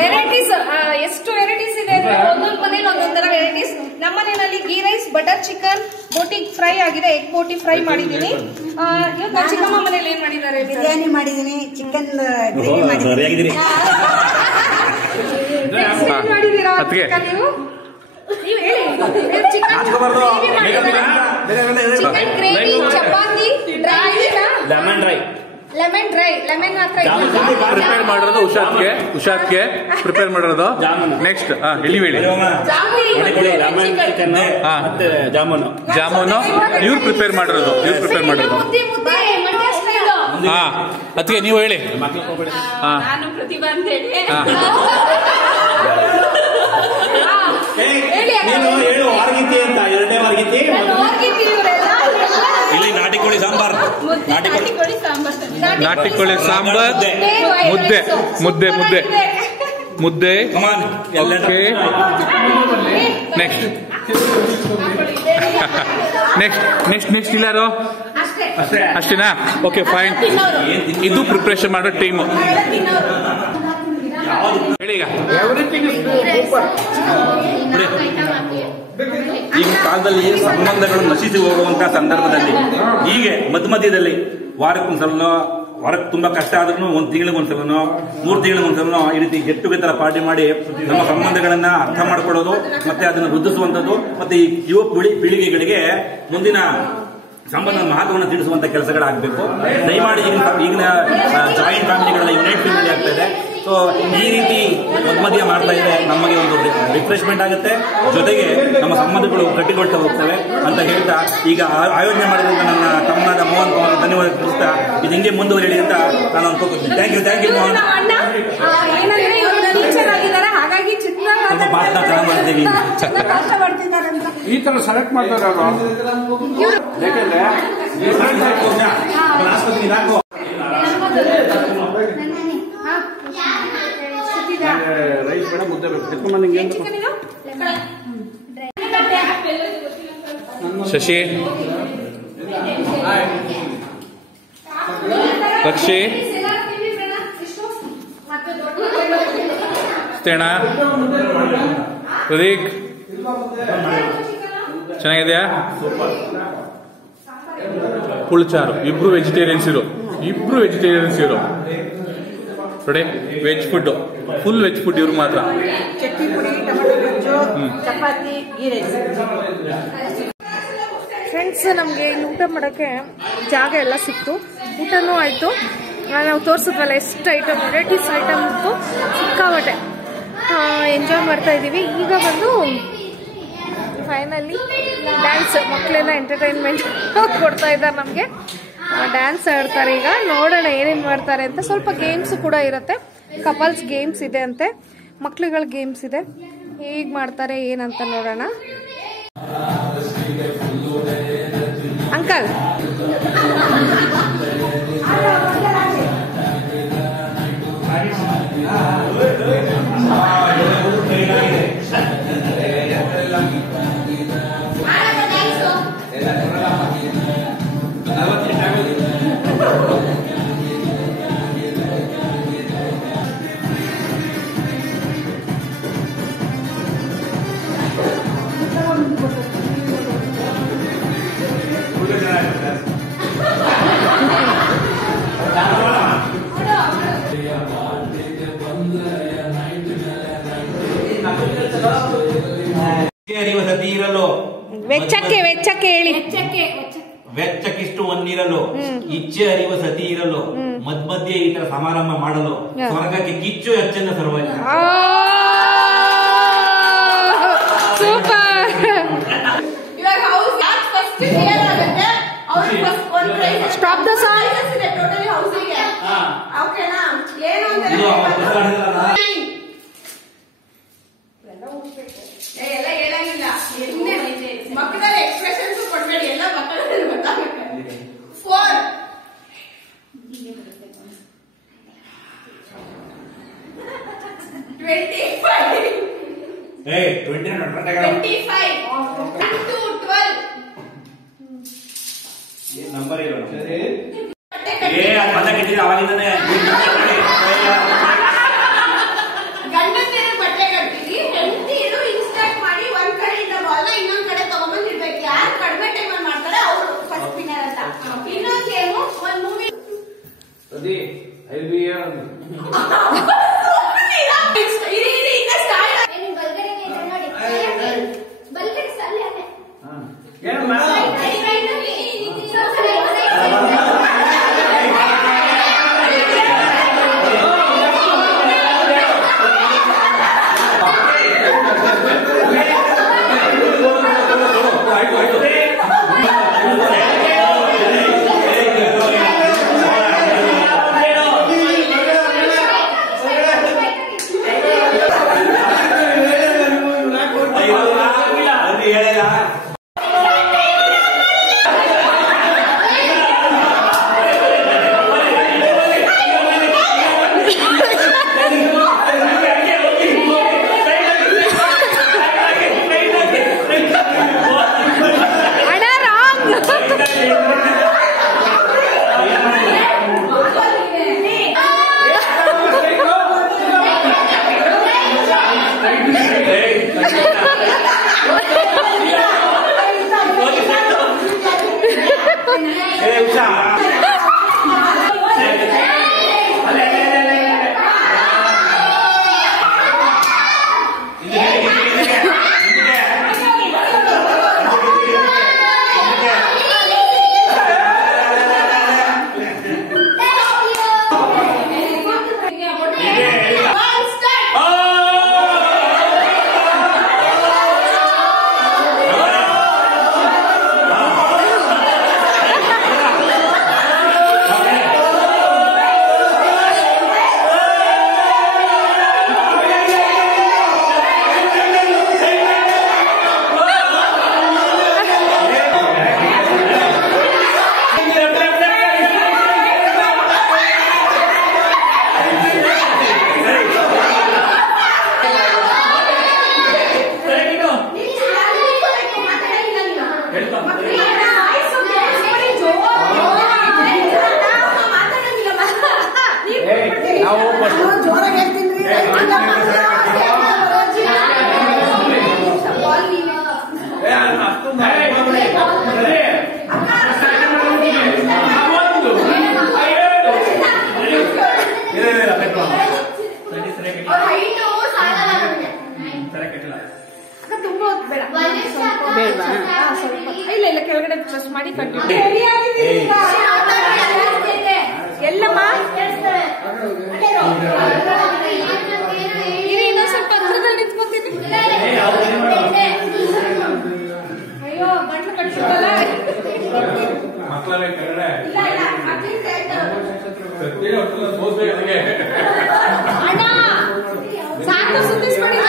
ವೆರೈಟೀಸ್ ಎಷ್ಟು ವೆರೈಟೀಸ್ ಇದೆ ಅಂದ್ರೆ ಒಂದೊಂದು ಮನೇಲಿ ಒಂದೊಂದರ ವೆರೈಟೀಸ್. ನಮ್ಮ ಮನೆಯಲ್ಲಿ ghee rice, butter chicken, boti fry ಆಗಿದೆ. ಎಗ್ ಬೋಟಿ ಫ್ರೈ ಮಾಡಿದೀನಿ. ಇವತ್ತು ಚಿಕ್ಕಮ್ಮ ಮನೇಲಿ ಏನ್ ಮಾಡಿದ್ದಾರೆ? ಬಿರಿಯಾನಿ ಮಾಡಿದೀನಿ, ಚಿಕನ್ ಗ್ರೇವಿ ಮಾಡಿದೀನಿ. ಮಾಡಿದೀರಾ ನೀವು? ನೀವು ಹೇಳಿ. Chicken gravy, chapati, dry, lemon dry, lemon prepare ಮಾಡಿರೋದು ಉಷಾದ್ಗೆ ಪ್ರಿಪೇರ್ ಮಾಡಿರೋದು. ನೆಕ್ಸ್ಟ್ ಎಳಿವೇಳಿ ಜಾಮೂನು ಇವ್ರು ಪ್ರಿಪೇರ್ ಮಾಡಿರೋದು. ಅದಕ್ಕೆ ನೀವು ಹೇಳಿ. ಹೇಳು ವಾರ್ಗಿತಿ ಅಂತ 2ನೇ ವಾರ್ಗಿತಿ. ಇಲ್ಲಿ ನಾಟಿ ಕೋಳಿ ಸಾಂಬಾರ್, ನಾಟಿ ಕೋಳಿ ಸಾಂಬಾರ್, ನಾಟಿ ಕೋಳಿ ಸಾಂಬಾರ್, ಮುದ್ದೆ ಮುದ್ದೆ ಮುದ್ದೆ ಮುದ್ದೆ. Okay, next next next next ಇಲ್ಲಾರು ಅಷ್ಟೇನಾ? Okay fine. ಇದು ಪ್ರಿಪರೇಷನ್ ಮಾಡೋ ಟೀಮು. ಹೇಳಿ ಈಗ. ಈಗ ಕಾಲದಲ್ಲಿ ಸಂಬಂಧಗಳು ನಶಿಸಿ ಹೋಗುವಂತಹ ಸಂದರ್ಭದಲ್ಲಿ ಹೀಗೆ ಮಧ್ಯದಲ್ಲಿ ವಾರಕ್ಕೊಂದ್ಸಲನೋ, ವಾರಕ್ಕೆ ತುಂಬಾ ಕಷ್ಟ ಆದ್ರೂ ಒಂದ್ ತಿಂಗಳಿಗೊಂದ್ಸಲನೋ 3 ತಿಂಗಳಿಗೊಂದ್ಸಲನೋ ಈ ರೀತಿ ಗೆಟ್ ಟುಗೆದರ್ ಪಾರ್ಟಿ ಮಾಡಿ ನಮ್ಮ ಸಂಬಂಧಗಳನ್ನ ಅರ್ಥ ಮಾಡ್ಕೊಳ್ಳೋದು, ಮತ್ತೆ ಅದನ್ನು ವೃದ್ಧಿಸುವಂತದ್ದು, ಮತ್ತೆ ಈ ಯುವ ಪೀಳಿಗೆಗಳಿಗೆ ಮುಂದಿನ ಸಂಬಂಧ ಮಹತ್ವವನ್ನು ತಿಳಿಸುವಂತ ಕೆಲಸಗಳಾಗಬೇಕು. ದಯಮಾಡಿ ಈಗಿನ ಜಾಯಿಂಟ್ ಫ್ಯಾಮಿಲಿಗಳೆಲ್ಲ ಯುನೈಟ್ ಫ್ಯಾಮಿಲಿ ಆಗ್ತಾ ಇದೆ. ಸೊ ಈ ರೀತಿ ಮಧ್ಯ ಮಾಡ್ತಾ ಇದ್ರೆ ನಮಗೆ ಒಂದು ರಿಫ್ರೆಶ್ಮೆಂಟ್ ಆಗುತ್ತೆ, ಜೊತೆಗೆ ನಮ್ಮ ಸಂಬಂಧಗಳು ಗಟ್ಟಿಗೊಳ್ತಾ ಹೋಗ್ತವೆ ಅಂತ ಹೇಳ್ತಾ ಈಗ ಆಯೋಜನೆ ಮಾಡಿದಂತ ನನ್ನ ತಮ್ಮನಾದ ಮೋಹನ್ ಕುಮಾರ್ ಧನ್ಯವಾದ ತಿಳಿಸ್ತಾ ಇದು ಹಿಂಗೆ ಮುಂದುವರಿಯಲಿ ಅಂತ ನಾನು ಅನ್ಕೋತೀನಿ. Thank you Mohan. ಹಾಗಾಗಿ ಮಾತನ್ನ ಚೆನ್ನಾಗಿ ಮಾಡ್ತೀವಿ. ಈ ತರ ಸೆಲೆಕ್ಟ್ ಮಾಡ್ತಾರೆ ಯಾಕಂದ್ರೆ ರೈಸ್ ಬೇಡ, ಮುದ್ದೆ ಬೇಕು. ಶಶಿ, ರಕ್ಷಿ, ತೇಣ, ಪ್ರದೀಕ್, ಚೆನ್ನಾಗಿದೆಯಾ? ಪುಳ್ಚಾರು, ಇಬ್ರು ವೆಜಿಟೇರಿಯನ್ಸ್ ಇರು ನೋಡಿ. Veg food, full veg food ಇವ್ರು ಮಾತ್ರ. ಚಟ್ನಿ ಪುಡಿ, ಟೊಮೆಟೊ ಗೊಜ್ಜು, ಚಪಾತಿ, ಗೀ ರೈಸ್. ಫ್ರೆಂಡ್ಸ್, ನಮಗೆ ಇಲ್ಲಿ ಊಟ ಮಾಡೋಕ್ಕೆ ಜಾಗ ಎಲ್ಲ ಸಿಕ್ತು, ಊಟನೂ ಆಯಿತು. ನಾವು ತೋರಿಸಿದ್ವಲ್ಲ ಎಷ್ಟು ಐಟಮ್, ವೆರೈಟೀಸ್ ಐಟಮ್ ಇತ್ತು, ಸಿಕ್ಕಾಬಟ್ಟೆ ಎಂಜಾಯ್ ಮಾಡ್ತಾ ಇದ್ದೀವಿ. ಈಗ ಬಂದು ಫೈನಲಿ ಡ್ಯಾನ್ಸ್, ಮಕ್ಕಳೆಲ್ಲ ಎಂಟರ್ಟೈನ್ಮೆಂಟ್ ಕೊಡ್ತಾ ಇದ್ದಾರೆ ನಮಗೆ. ಡ್ಯಾನ್ಸ್ ಆಡ್ತಾರೆ. ಈಗ ನೋಡೋಣ ಏನೇನು ಮಾಡ್ತಾರೆ ಅಂತ. ಸ್ವಲ್ಪ ಗೇಮ್ಸ್ ಕೂಡ ಇರುತ್ತೆ, ಕಪಲ್ಸ್ ಗೇಮ್ಸ್ ಇದೆ ಅಂತೆ, ಮಕ್ಳುಗಳ ಗೇಮ್ಸ್ ಇದೆ. ಹೇಗೆ ಮಾಡ್ತಾರೆ ಏನಂತ ನೋಡೋಣ. ಅಂಕಲ್, ವೆಚ್ಚಕ್ಕೆ ಹೇಳಿ. ವೆಚ್ಚಕ್ಕಿಷ್ಟು ಒಂದಿರಲು, ಇಚ್ಛೆ ಅರಿವ ಸತಿ ಇರಲು, ಮಧ್ಯ ಈ ತರ ಸಮಾರಂಭ ಮಾಡಲು, ಸ್ವರ್ಗಕ್ಕೆ ಕಿಚ್ಚು ಹೆಚ್ಚನ್ನ ಸರ್ವಜ್ಞ. ಸೂಪರ್. Stop the song. ಎಲ್ಲ ಹೇಳಂಗಿಲ್ಲ, ಮಕ್ಕಳ ಎಕ್ಸ್ಪ್ರೆಷನ್ಸ್ ಕೊಡ್ಬೇಡಿ, ಎಲ್ಲ ಮಕ್ಕಳಲ್ಲಿ ಗೊತ್ತಾಗುತ್ತೆ. 4 25 to 12 ನಂಬರ್ ಇರೋ ಅವಾಗಿಂದಾನೆ ಗಂಡಸರು ಬಟ್ಟೆ ಕಟ್ತೀವಿ, ಹೆಂಡತಿರು ಇನ್ಸ್ಟಾಕ್ ಮಾಡಿ ಒಂದ್ ಕಡೆಯಿಂದ ಬಾಲ್ನ ಇನ್ನೊಂದ್ ಕಡೆ ತಗೊಂಡ್ಬಂದಿರ್ಬೇಕು. ಯಾರು ಕಡಿಮೆ ಟೈಮಲ್ಲಿ ಮಾಡ್ತಾರೆ ಅವರು ಫಸ್ಟ್ ವಿನ್ನರ್ ಅಂತ. ಇನ್ನೊಂದ್ ಗೇಮು, ಒಂದ್ ಮೂವಿ ಇಲ್ಲ ಕೆಳಗಡೆ ಪ್ರೆಸ್ ಮಾಡಿ ಕಂಟಿನ್ಯೂ. ಎಲ್ಲಮ್ಮ ಇರಿ, ಇನ್ನೊಂದ್ ಸ್ವಲ್ಪ ಹತ್ರದಲ್ಲಿ ನಿಂತ್ಕೊತೀನಿ. ಅಯ್ಯೋ ಗಂಟ್ಲು ಕಟ್ಸುತ್ತಲ್ಲ. ಅಣ್ಣ ಸಾಕು ಸುತ್ತಿಸ್ಬಿಡಿ.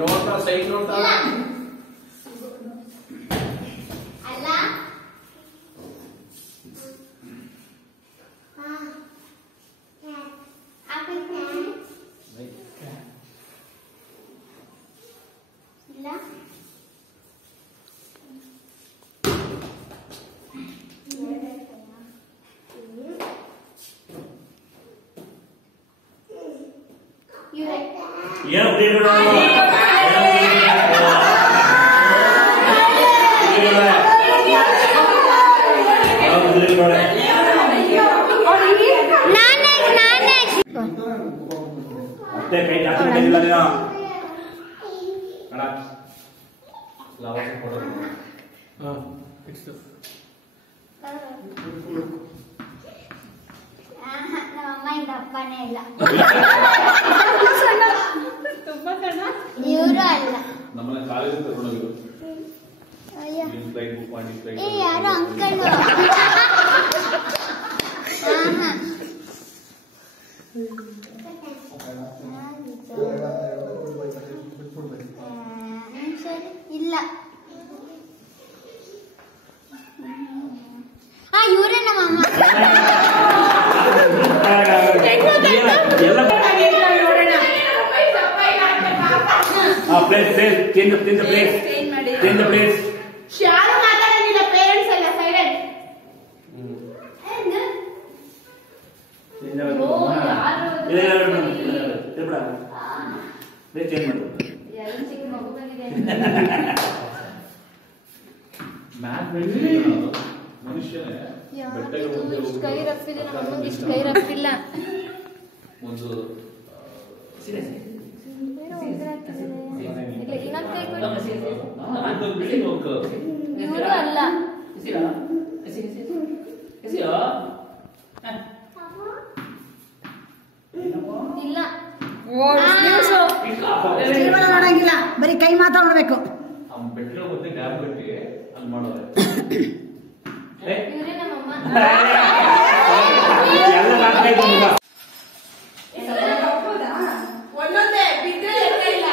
ನೋಡ್ತಾ ಸೈಡ್ ನೋಡ್ತಾ ದಪ್ಪನೇ ಇಲ್ಲ. ಇವರು ಅಲ್ಲ. ಯಾರು ಅಂಕಲ್. ಇಲ್ಲ. ಇವರೇ ನಮ್ಮಮ್ಮ. ಶಾರು ಮಾತಾಡೋದಿಲ್ಲ, ಪೇರೆಂಟ್ಸ್ ಎಲ್ಲ ಸೈಲೆಂಟ್. ಕೈ ರಪ್ಪಿದೆ, ನಮ್ಮಮ್ಮಂಗೆ ಇಷ್ಟು ಕೈ ರಪ್ಪಿಲ್ಲ. ಇವರು ಅಲ್ಲ. ಇಲ್ಲ. ಮಾಡಂಗಿಲ್ಲ, ಬರೀ ಕೈ ಮಾತ್ರ ನೋಡ್ಬೇಕು. ಇವರೇ ನಮ್ಮಮ್ಮ. ಒಂದೊಂದೇ ಬಿದ್ರೆ ಇಲ್ಲ.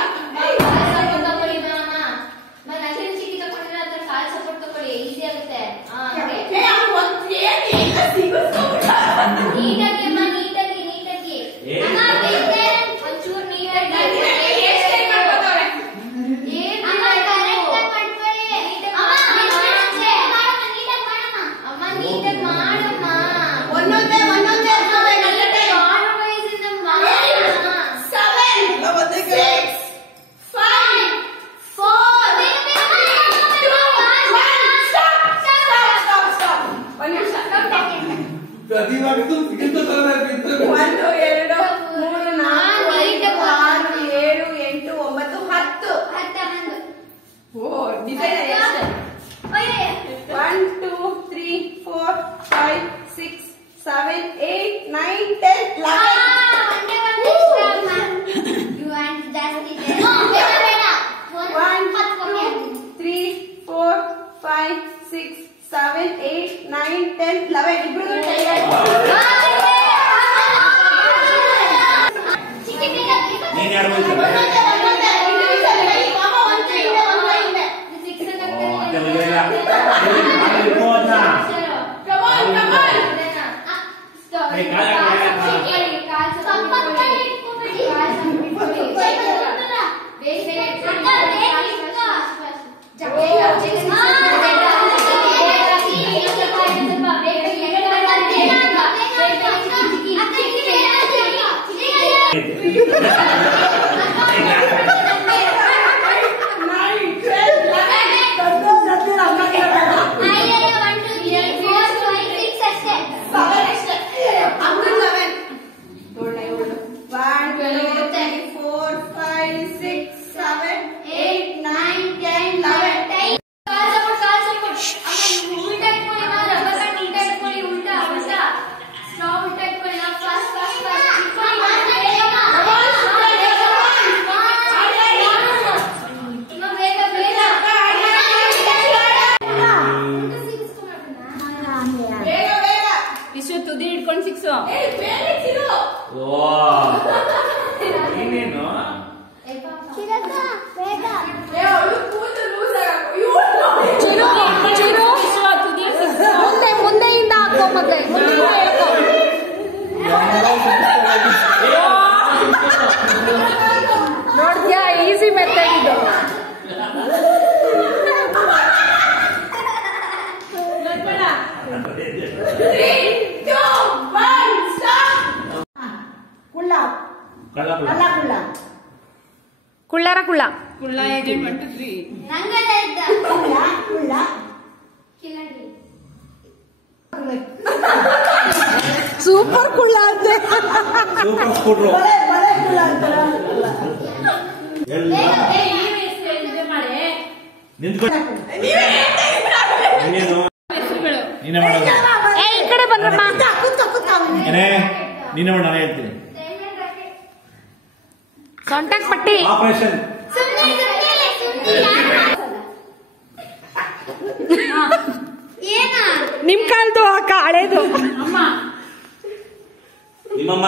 ಕಾಲ್ ಸಪೋರ್ಟ್ ತಗೊಳ್ಳಿ, ಈಸಿ ಆಗುತ್ತೆ. ನೀಟಾಗಿ ಅಮ್ಮ, ನೀಟಾಗಿ ನೀಟಾಗಿ ಒಂಚೂರು ನೀಟಾಗಿ ಅಮ್ಮ, ನೀಟಾಗಿ ಮಾಡಮ್ಮ. ಒಂದೊಂದೇ ಒಂದೊಂದೇ 1 2 3 4 5 6 7 8 9 10 11 ಇಬ್ರು ನೀನ್ ಯಾರು ಮುಂದೆಯಿಂದ ಹಾಕೋ ಮತ್ತೆ ನೋಡ್ತೀಯಾ, ಈಸಿ ಮೆಥಡ್ ಇದು. ಕುಳ್ಳಾರ ಕುಳ್ಳ ಕುಳ್ಳ ಹೇಗೆ ಮಾಡ್ತಿದ್ರಿ? ಸೂಪರ್ ಕುಳ್ಳ ಅಂತೆ. ಸೂಪರ್ ಸ್ಕೂಟ್ರು ಈ ಕಡೆ ಬಂದ್ರಮ್ಮ. ನೀನು ನಾನು ಹೇಳ್ತೀನಿ. ಕಾಂಟ್ಯಾಕ್ಟ್ ಪಟ್ಟಿ ಆಪರೇಷನ್ ನಿಮ್ ಕಾಲ್ದು ಅಕ್ಕ ಹಳೇದು. ನಿಮ್ಮಮ್ಮ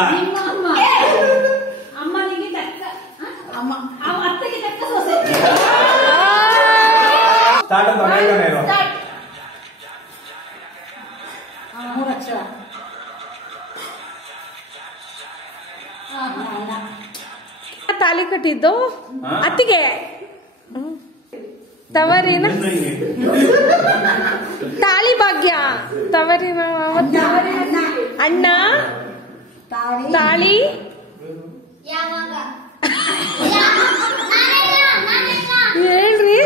ಸ್ಟಾರ್ಟ್ ಅಂತ ಹೇಳ್ತಾನೆ. ತಾಲಿ ಕಟ್ಟಿದ್ದು ಅತ್ತಿಗೆ ತವರಿನ ತಾಳಿ ಭಾಗ್ಯ ತವರಿನ ಅಣ್ಣ ತಾಳಿ ಹೇಳ್ರಿ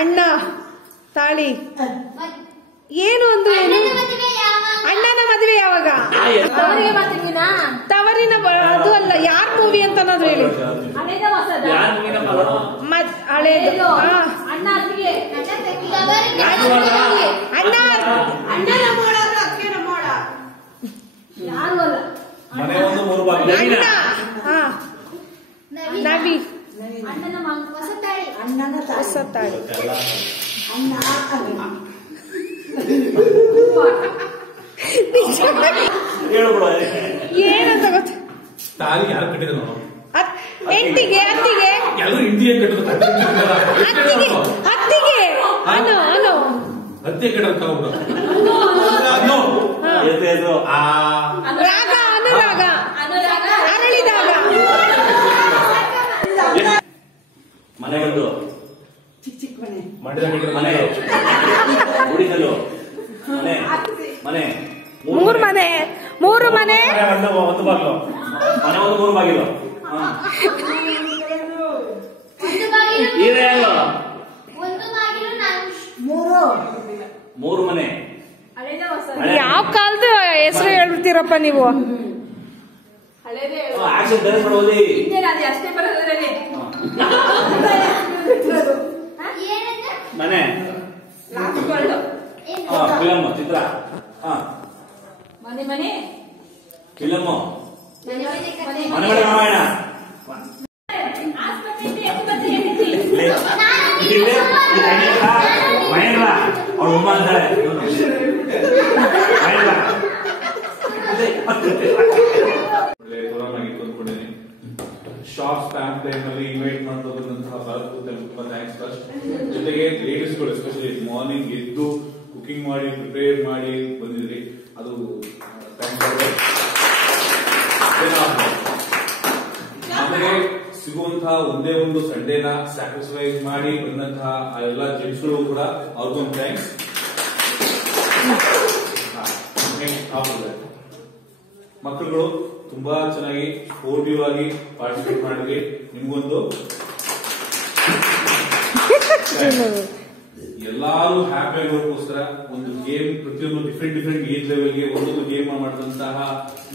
ಅಣ್ಣ ತಾಳಿ ಏನು ಅಂದ್ರೆ ಅಣ್ಣನ ಮದುವೆ ಯಾವಾಗ? ತವರಿನ ಅದು ಅಲ್ಲ, ಯಾರ್ ಮೂವಿ ಅಂತ ಅನ್ನೋದು ಹೇಳಿ. ಹಳೇದು ಅಣ್ಣ ನವಿ ಹೊಸ ತಾಳಿ ಏನಂತ ಗೊತ್ತ? ತಾಳಿ ಯಾರು ಕಟ್ಟಿದ್ರು ನೋಡು. ಹೆಂಡತಿಗೆ ಅತ್ತಿಗೆ ಎಲ್ಲರೂ ಇಂಡಿಯಾ ಕಟ್ಟಿದ್ರು. ಅತ್ತಿಗೆ ಅನು ಅನು ಅತ್ತೆ ಕಟ್ಟೋದು ತಗೊಂಡು ರಾಗ ಅನುರಾಗ ಅರಳಿದಾಗ ಮನೆ ಬಂದು ಚಿಕ್ಕ ಮನೆ ಮನೆ ಹುಡುಗಲು ಮನೆ ಮನೆ ಮೂರು ಮನೆ ಮೂರು ಮನೆ ಒಂದು ಬಾಗಿಲು ಮನೆ ಒಂದು ಮೂರು ಬಾಗಿಲು ಮೂರು ಮನೆ. ಯಾವ ಕಾಲದ ಹೆಸರು ಹೇಳ್ಬಿಡ್ತೀರಪ್ಪ ನೀವು? ಆಕ್ಷನ್ ಡೈರೆಕ್ಟ್ ಮಾಡೋದಿ ಮನೆ ಫಿಲಮ್ ಚಿತ್ರ ಫಿಲಮ್ ಮನೆ ಮನೆ ರಾಮಾಯಣ ಮಹೇಂದ್ರ ಅವ್ರ ಉಮ್ಮ ಅಂತಾಳೆ ಶಾಪ್ ಸ್ಟಾಂಪ್ ಟೈಮ್ ಅಲ್ಲಿ ಇನ್ವೈಟ್ ಮಾಡ್ತಕ್ಕಂತಹ ಭಾರತ್ ತುಂಬಾ ಥ್ಯಾಂಕ್ಸ್ ಫಸ್ಟ್. ಜೊತೆಗೆ ಲೇಡೀಸ್ಗಳು ಎಸ್ಪೆಷಲಿ ಮಾರ್ನಿಂಗ್ ಎದ್ದು ಕುಕಿಂಗ್ ಮಾಡಿ ಪ್ರಿಪೇರ್ ಮಾಡಿ ಬಂದಿದ್ರಿ, ಅದು ಆಮೇಲೆ ಸಿಗುವಂತಹ ಒಂದೇ ಒಂದು ಸಂಡೇನ ಸ್ಯಾಕ್ರಿಫೈಸ್ ಮಾಡಿ ಬಂದಂತಹ ಆ ಎಲ್ಲ ಜೆಂಟ್ಸ್ಗಳು ಕೂಡ ಅವ್ರಿಗೊಂದು ಥ್ಯಾಂಕ್ಸ್. ಮಕ್ಕಳುಗಳು ತುಂಬಾ ಚೆನ್ನಾಗಿ ಸ್ಪೋರ್ಟಿವ್ ಆಗಿ ಪಾರ್ಟಿಸಿಪೇಟ್ ಮಾಡಿದ್ರಿ. ನಿಮ್ಗೊಂದು ಎಲ್ಲಾರು ಹ್ಯಾಪಿ ಆಗೋದಕ್ಕೋಸ್ಕರ ಒಂದು ಗೇಮ್ ಪ್ರತಿಯೊಂದು ಡಿಫ್ರೆಂಟ್ ಡಿಫ್ರೆಂಟ್ ಏಜ್ ಲೆವೆಲ್ಗೆ ಒಂದೊಂದು ಗೇಮ್ ಮಾಡಿದಂತಹ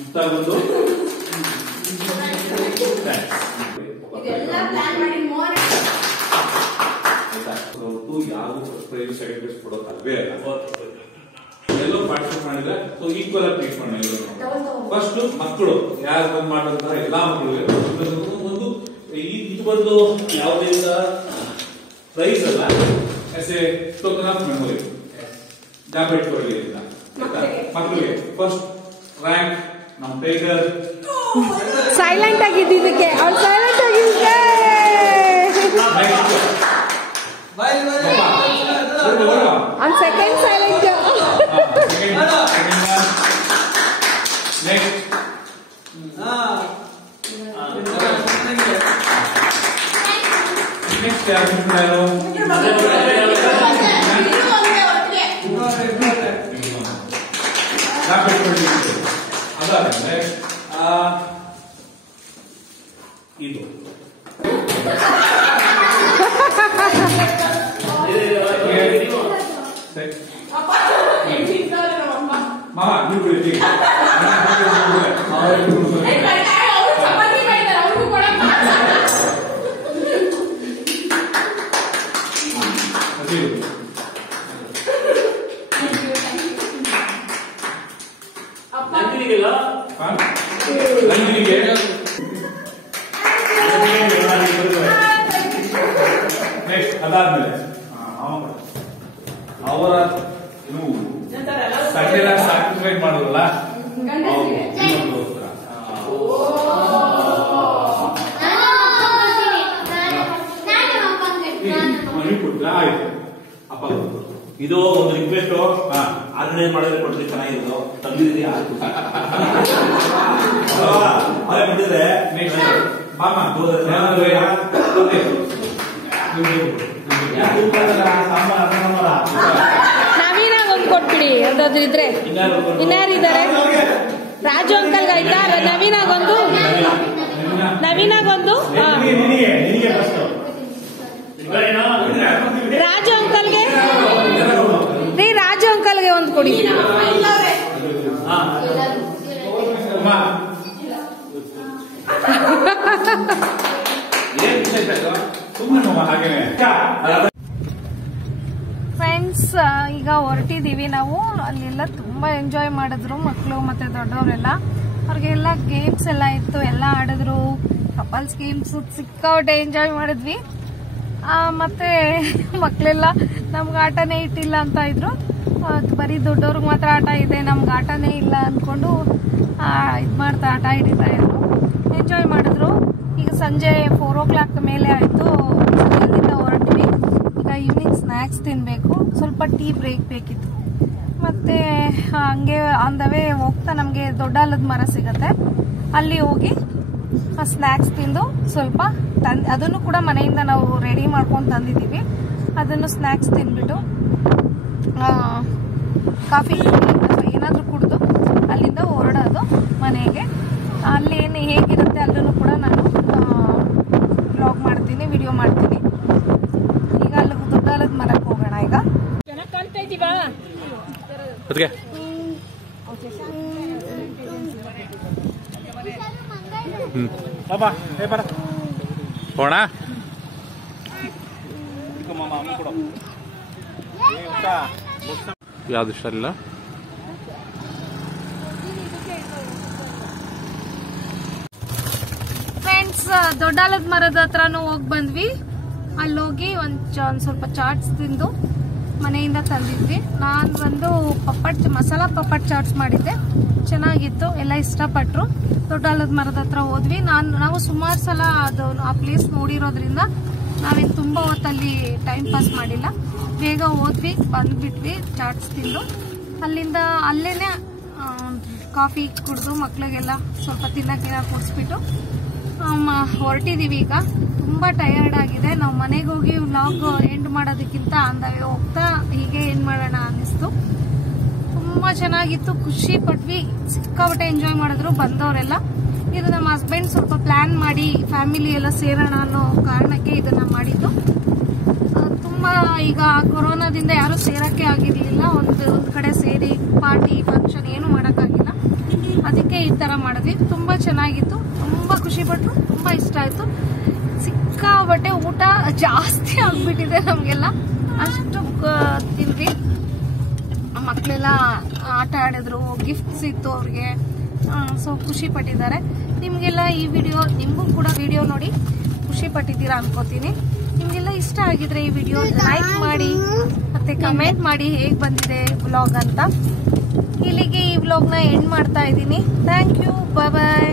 ಇಂಥ ಒಂದು ಯಾರು ಪ್ರೈಸ್ ಸರ್ಟಿಫಿಕೇಟ್ ಕೊಡೋದಲ್ವೇ ಅಲ್ಲ, ಎಲ್ಲೋ ಪಾರ್ಟಿಸಿಪೇಟ್ ಮಾಡಿದ್ರೆ ಸೊ ಈಕ್ವಲ್ ಆಗಿ ಟ್ರೀಟ್ ಮಾಡಿ. ಫಸ್ಟ್ ಮಕ್ಕಳು ಯಾರು ಬಂದ್ ಮಾಡಿದಂತಹ ಎಲ್ಲಾ ಮಕ್ಕಳು ಒಂದು ಇದು ಬಂದು ಯಾವುದೇ ಪ್ರೈಸ್ ಅಲ್ಲ, as a token of memory ಜ್ಞಾಪಕ ಇಟ್ಕೊಳ್ಳಿ ಅಂತ ಮಕ್ಕಳಿಗೆ. ಫಸ್ಟ್ ರ್ಯಾಂಕ್ ನಮ್ಮ ಟೈಗರ್ ಸೈಲೆಂಟ್ ಆಗಿದ್ದಕ್ಕೆ ಅವ್ರು ಸೈಲೆಂಟ್ ಆಗಿದ್ದೆ. ಅವ್ನು ಸೆಕೆಂಡ್ ಸೈಲೆಂಟ್. ನೆಕ್ಸ್ಟ್ ಯಾರು ಅದಾದ್ರೆ ಇದು ಮಾಮ ನೀವು ಬಿಡಿ ಇದು ಒಂದು ರಿಕ್ವೆಸ್ಟ್ ಆರ್ಗನೈಸ್ ಮಾಡಿದ್ರೆ ಕೊಟ್ಟರೆ ಚೆನ್ನಾಗಿರೋದು ತಂದಿದ್ರಿ ಅವರೇ ಬಂದಿದ್ರೆ ನವೀನಾಗ ಒಂದು ಕೊಟ್ಬಿಡಿ ಯಾವ್ದಾದ್ರು ಇದ್ರೆ. ಇನ್ಯಾರಿದ್ದಾರೆ? ರಾಜು ಅಂಕಲ್ಗೆ ಆಯ್ತಾ? ನವೀನಾಗೊಂದು ರಾಜು ಅಂಕಲ್ಗೆ ರೀ, ರಾಜು ಅಂಕಲ್ಗೆ ಒಂದು ಕೊಡಿ. ಫ್ರೆಂಡ್ಸ್, ಈಗ ಹೊರಟಿದೀವಿ ನಾವು. ಅಲ್ಲೆಲ್ಲ ತುಂಬಾ ಎಂಜಾಯ್ ಮಾಡಿದ್ರು ಮಕ್ಕಳು ಮತ್ತೆ ದೊಡ್ಡವರೆಲ್ಲ. ಅವ್ರಿಗೆಲ್ಲ ಗೇಮ್ಸ್ ಎಲ್ಲ ಇತ್ತು, ಎಲ್ಲ ಆಡಿದ್ರು. ಕಪಲ್ಸ್ ಗೇಮ್ಸ್ ಸಿಕ್ಕಾಪಟ್ಟೆ ಎಂಜಾಯ್ ಮಾಡಿದ್ವಿ. ಮತ್ತೆ ಮಕ್ಕಳೆಲ್ಲ ನಮ್ಗೆ ಆಟನೇ ಇಟ್ಟಿಲ್ಲ ಅಂತ ಇದ್ರು. ಬರೀ ದೊಡ್ಡವ್ರಿಗೆ ಮಾತ್ರ ಆಟ ಇದೆ, ನಮ್ಗೆ ಆಟನೇ ಇಲ್ಲ ಅಂದ್ಕೊಂಡು ಇದು ಮಾಡ್ತಾ ಆಟ ಹಿಡಿತಾ ಇದ್ರು. ಎಂಜಾಯ್ ಮಾಡಿದ್ರು. ಈಗ ಸಂಜೆ 4 o'clock ಮೇಲೆ ಆಯಿತು. ಅಲ್ಲಿಂದ ಹೊರಟ್ವಿ. ಈಗ ಈವ್ನಿಂಗ್ ಸ್ನ್ಯಾಕ್ಸ್ ತಿನ್ನಬೇಕು, ಸ್ವಲ್ಪ ಟೀ ಬ್ರೇಕ್ ಬೇಕಿತ್ತು. ಮತ್ತೆ ಹಂಗೆ ಆನ್ ದ ವೇ ಹೋಗ್ತಾ ನಮಗೆ ದೊಡ್ಡ ಆಲದ ಮರ ಸಿಗುತ್ತೆ, ಅಲ್ಲಿ ಹೋಗಿ ಸ್ನ್ಯಾಕ್ಸ್ ತಿಂದು ಸ್ವಲ್ಪ ಅದನ್ನು ಕೂಡ ಮನೆಯಿಂದ ನಾವು ರೆಡಿ ಮಾಡ್ಕೊಂಡು ತಂದಿದ್ದೀವಿ. ಅದನ್ನು ಸ್ನ್ಯಾಕ್ಸ್ ತಿಂದ್ಬಿಟ್ಟು ಕಾಫಿ ಏನಾದರೂ ಕುಡಿದು ಅಲ್ಲಿಂದ ಹೊರಡೋದು ಮನೆಗೆ. ಅಲ್ಲಿ ಏನು ಹೇಗಿರುತ್ತೆ ಅಲ್ಲೂ ಕೂಡ ನಾನು ಬ್ಲಾಗ್ ಮಾಡ್ತೀನಿ, ವಿಡಿಯೋ ಮಾಡ್ತೀನಿ. ಈಗ ಅಲ್ಲಿ ದೊಡ್ಡಾಲದ ಮರಕ್ಕೆ ಹೋಗೋಣ. ಈಗ ಚೆನ್ನಾಗಿ ಕಾಣ್ತಾ ಇದ್ದೀವಾ? ಹೋಣ ಯಾವ್ದು ಇಷ್ಟ ಇಲ್ಲ. ಫ್ರೆಂಡ್ಸ್, ದೊಡ್ಡಾಲದ ಮರದ ಹತ್ರನೂ ಹೋಗಿ ಬಂದ್ವಿ. ಅಲ್ಲೋಗಿ ಒಂದ್ ಸ್ವಲ್ಪ ಚಾಟ್ಸ್ ತಿಂದು ಮನೆಯಿಂದ ತಂದಿದ್ವಿ. ನಾನು ಒಂದು ಮಸಾಲಾ ಪಪ್ಪಟ್ ಚಾಟ್ಸ್ ಮಾಡಿದ್ದೆ, ಚೆನ್ನಾಗಿತ್ತು, ಎಲ್ಲ ಇಷ್ಟಪಟ್ರು. ದೊಡ್ಡಾಲದ ಮರದ ಹತ್ರ ಹೋದ್ವಿ. ನಾವು ಸುಮಾರು ಸಲ ಆ ಪ್ಲೇಸ್ ನೋಡಿರೋದ್ರಿಂದ ನಾವೇನು ತುಂಬಾ ಹೊತ್ತಲ್ಲಿ ಟೈಮ್ ಪಾಸ್ ಮಾಡಿಲ್ಲ. ಬೇಗ ಹೋದ್ವಿ, ಬಂದ್ಬಿಟ್ವಿ ಚಾಟ್ಸ್ ತಿಂದು. ಅಲ್ಲಿಂದ ಅಲ್ಲೇನೆ ಕಾಫಿ ಕುಡಿದು ಮಕ್ಳಿಗೆಲ್ಲ ಸ್ವಲ್ಪ ತಿನ್ನಕ್ಕೆಲ್ಲ ಕೊಡಿಸ್ಬಿಟ್ಟು ಹೊರಟಿದೀವಿ. ಈಗ ತುಂಬಾ ಟಯರ್ಡ್ ಆಗಿದೆ. ನಾವು ಮನೆಗೆ ಹೋಗಿ ವ್ಲಾಗ್ ಎಂಡ್ ಮಾಡೋದಕ್ಕಿಂತ ಅಂದವೇ ಹೋಗ್ತಾ ಹೀಗೆ ಏನ್ ಮಾಡೋಣ ಅನ್ನಿಸ್ತು. ತುಂಬಾ ಚೆನ್ನಾಗಿತ್ತು, ಖುಷಿ ಪಟ್ವಿ, ಸಿಕ್ಕಾಪಟ್ಟೆ ಎಂಜಾಯ್ ಮಾಡಿದ್ರು ಬಂದವರೆಲ್ಲ. ಇದು ನಮ್ಮ ಹಸ್ಬೆಂಡ್ ಸ್ವಲ್ಪ ಪ್ಲಾನ್ ಮಾಡಿ ಫ್ಯಾಮಿಲಿ ಎಲ್ಲ ಸೇರೋಣ ಅನ್ನೋ ಕಾರಣಕ್ಕೆ ಇದನ್ನ ಮಾಡಿದ್ದು. ತುಂಬಾ ಈಗ ಕೊರೋನಾದಿಂದ ಯಾರು ಸೇರಕ್ಕೆ ಆಗಿರ್ಲಿಲ್ಲ, ಒಂದ್ ಕಡೆ ಸೇರಿ ಪಾರ್ಟಿ ಫಂಕ್ಷನ್ ಏನು ಮಾಡಕ್ಕಾಗಿಲ್ಲ. ಅದಕ್ಕೆ ಈ ತರ ಮಾಡಿದ್ವಿ. ತುಂಬಾ ಚೆನ್ನಾಗಿತ್ತು, ತುಂಬಾ ಖುಷಿ ಪಟ್ರು, ತುಂಬಾ ಇಷ್ಟ ಆಯ್ತು. ಸಿಕ್ಕಾಬಟ್ಟೆ ಊಟ ಜಾಸ್ತಿ ಆಗ್ಬಿಟ್ಟಿದೆ ನಮ್ಗೆಲ್ಲ, ಅಷ್ಟು ತಿಂದ್ವಿ. ಮಕ್ಕಳೆಲ್ಲ ಆಟ ಆಡಿದ್ರು, ಗಿಫ್ಟ್ಸ್ ಇತ್ತು ಅವ್ರಿಗೆ, ಸೊ ಖುಷಿ ಪಟ್ಟಿದ್ದಾರೆ. ನಿಮ್ಗೆಲ್ಲ ಈ ವಿಡಿಯೋ, ನಿಮಗೂ ಕೂಡ ವಿಡಿಯೋ ನೋಡಿ ಖುಷಿ ಪಟ್ಟಿದ್ದೀರಾ ಅನ್ಕೋತೀನಿ. ನಿಮ್ಗೆಲ್ಲ ಇಷ್ಟ ಆಗಿದ್ರೆ ಈ ವಿಡಿಯೋ ಲೈಕ್ ಮಾಡಿ ಮತ್ತೆ ಕಮೆಂಟ್ ಮಾಡಿ ಹೇಗ್ ಬಂದಿದೆ ವ್ಲಾಗ್ ಅಂತ. ಇಲ್ಲಿಗೆ ಈ ವ್ಲಾಗ್ನ ಎಂಡ್ ಮಾಡ್ತಾ ಇದ್ದೀನಿ. Thank you, bye bye.